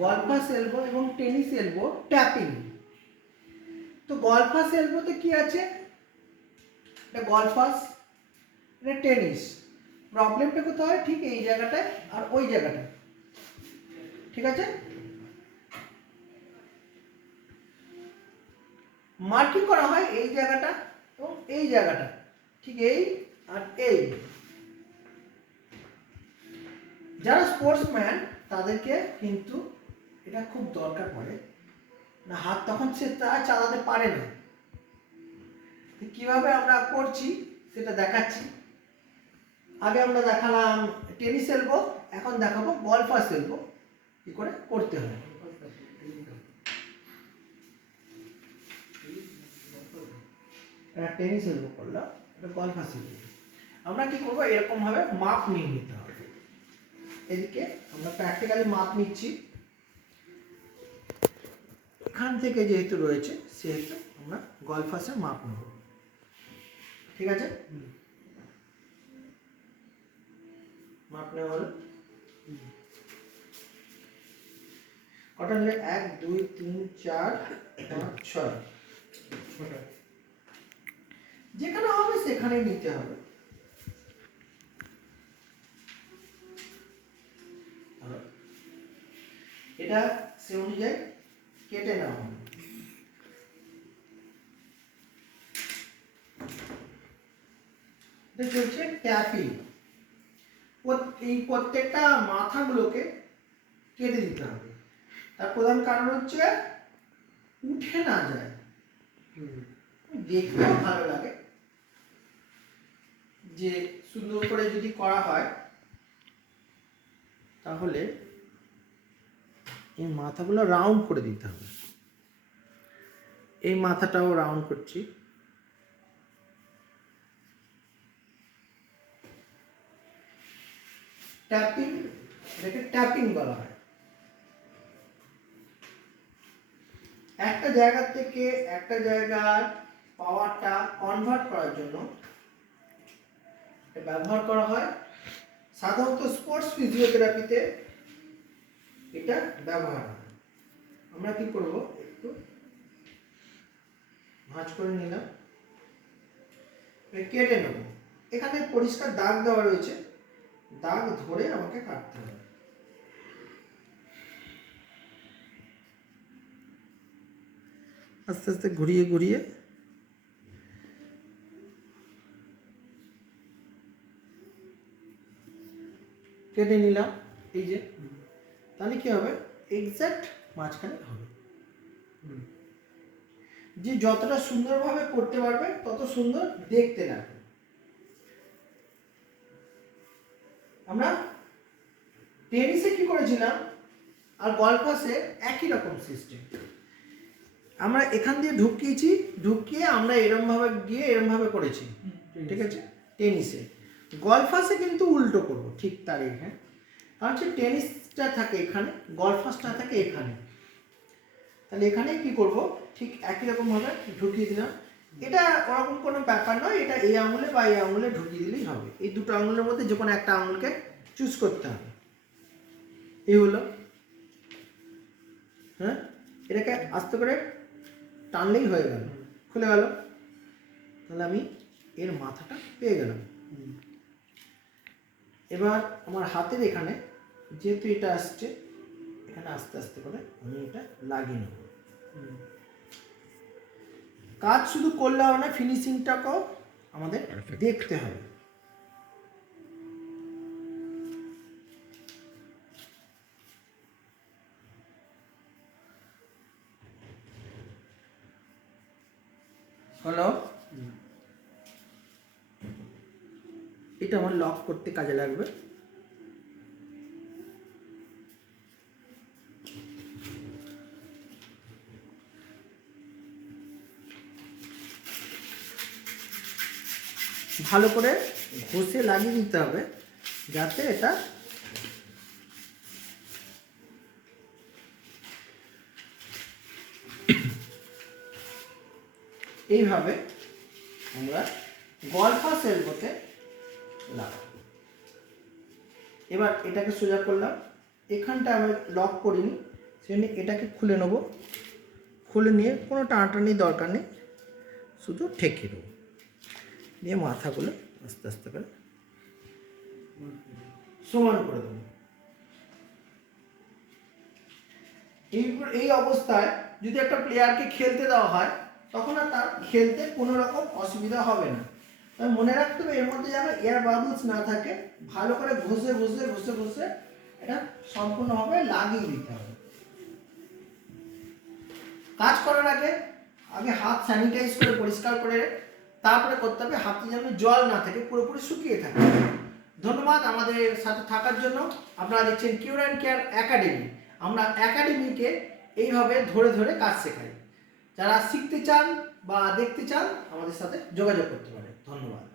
গলফাস elbow এবং tennis elbow taping. তো golfer's এলবোতে কি আছে? এটা গলফাস, এটা টেনিস। প্রবলেমটা কোথায় হয়? ঠিক এই জায়গাটায় আর ওই জায়গাটায়। ঠিক আছে? মার্কিং করা হয়? এই জায়গাটা এবং এই জায়গাটা। ঠিক এই আর এই। যারা স্পোর্টসম্যান তাদেরকে কিন্তু এটা খুব দরকার পড়ে। না, হাত তখন সে তারা চালাতে পারে না। তো কীভাবে আমরা করছি সেটা দেখাচ্ছি। আগে আমরা দেখালাম টেনিস এলবো, এখন দেখাবো গলফার এলবো। কি করে করতে হয়? টেনিস এলবো করলাম এটা এলবো। আমরা কি করব? এরকম ভাবে মাপ নিয়ে নিতে এদিকে আমরা প্র্যাকটিক্যালি মাপ নিচ্ছি। এখান থেকে যেহেতু রয়েছে, সেহেতু আমরা গলফাসের মাপ নেব। ঠিক আছে? মাপ নেওয়া হলো। কটা নিলে? এক, দুই, তিন, চার, পাঁচ, ছয়। যেখানে হবে সেখানেই নিতে হবে আর এটা সে অনুযায়ী কেটে নেওয়া হবে। এটা চলছে ট্যাপিং। এই প্রত্যেকটা মাথাগুলোকে কেটে দিতে হবে। তার প্রধান কারণ হচ্ছে উঠে না যায়। দেখতেও ভালো লাগে। যে সুন্দর করে যদি করা হয় তাহলে এই মাথাগুলো রাউন্ড করে দিতে হবে। এই মাথাটাও রাউন্ড করছি। ট্যাপিং এটাকে ট্যাপিং বলা হয়। একটা জায়গা থেকে একটা জায়গার পাওয়ারটা কনভার্ট করার জন্য ব্যবহার করা হয়। সাধারণত স্পোর্টস ফিজিওথেরাপিতে এটা ব্যবহার হয়। আমরা কি করব একটু ভাঁজ করে নিলাম। কেটে নেব। এখানে পরিষ্কার দাগ দেওয়া রয়েছে। দাগ ধরে আমাকে কাটতে হবে। আস্তে আস্তে ঘুরিয়ে ঘুরিয়ে কেটে নিলাম। এই যে তাহলে কি হবে? এক্স্যাক্ট মাঝখানে হবে। যে যতটা সুন্দরভাবে করতে পারবে তত সুন্দর দেখতে লাগবে। আমরা টেনিসে কি করেছিলাম? আর গলফাসে একই রকম সিস্টেম আমরা এখান দিয়ে ঢুকিয়েছি ঢুকিয়ে আমরা এরমভাবে গিয়ে এরমভাবে করেছি। ঠিক আছে? টেনিসে গলফাসে কিন্তু উল্টো করব ঠিক তার এখানে কারণ হচ্ছে টেনিসটা থাকে এখানে গলফাসটা থাকে এখানে। তাহলে এখানে কি করব? ঠিক একই রকমভাবে ঢুকিয়ে দিলাম। এটা ওরকম কোনো ব্যাপার নয়, এটা এই আঙুলে বা এই আঙুলে ঢুকিয়ে দিলেই হবে। এই দুটো আঙুলের মধ্যে যে কোনো একটা আঙুলকে চুজ করতে হবে। এই হলো। হ্যাঁ? এটাকে আস্তে করে টানলেই হয়ে গেল। খুলে গেল। তাহলে আমি এর মাথাটা পেয়ে গেলাম। এবার আমার হাতের এখানে যেহেতু এটা আসছে এখানে আস্তে আস্তে করে আমি এটা লাগিয়ে নেব। কাজ শুধু করলে হবে না ফিনিশিংটাকেও আমাদের দেখতে হবে। হলো এটা আমার লক করতে কাজে লাগবে। ভালো করে ঘষে লাগিয়ে দিতে হবে, যাতে এটা এইভাবে আমরা গল্ফা সেলবোতে লাগাবো। এবার এটাকে সোজা করলাম, এখানটা আমি লক করিনি, সেজন্য এটাকে খুলে নেব। খুলে নিয়ে কোনো টানাটানি দরকার নেই, শুধু ঠেকিয়ে দেবো। দিয়ে মাথাগুলো আস্তে আস্তে করে সমান করে দেবো। এই এই অবস্থায় যদি একটা প্লেয়ারকে খেলতে দেওয়া হয়, তখন আর তার খেলতে কোনো রকম অসুবিধা হবে না। তবে মনে রাখতে হবে, এর মধ্যে যেন এয়ার বাবলস না থাকে, ভালো করে ঘষে ঘষে ঘষে ঘষে এটা সম্পূর্ণভাবে লাগিয়ে দিতে হবে। কাজ করার আগে আগে হাত স্যানিটাইজ করে, পরিষ্কার করে তারপরে করতে হবে হাতে যেন জল না থাকে, পুরোপুরি শুকিয়ে থাকে। ধন্যবাদ আমাদের সাথে থাকার জন্য। আপনারা দেখছেন কিউর অ্যান্ড কেয়ার একাডেমি আমরা একাডেমিকে এইভাবে ধরে ধরে কাজ শেখাই। যারা শিখতে চান বা দেখতে চান, আমাদের সাথে যোগাযোগ করতে পারে ধন্যবাদ।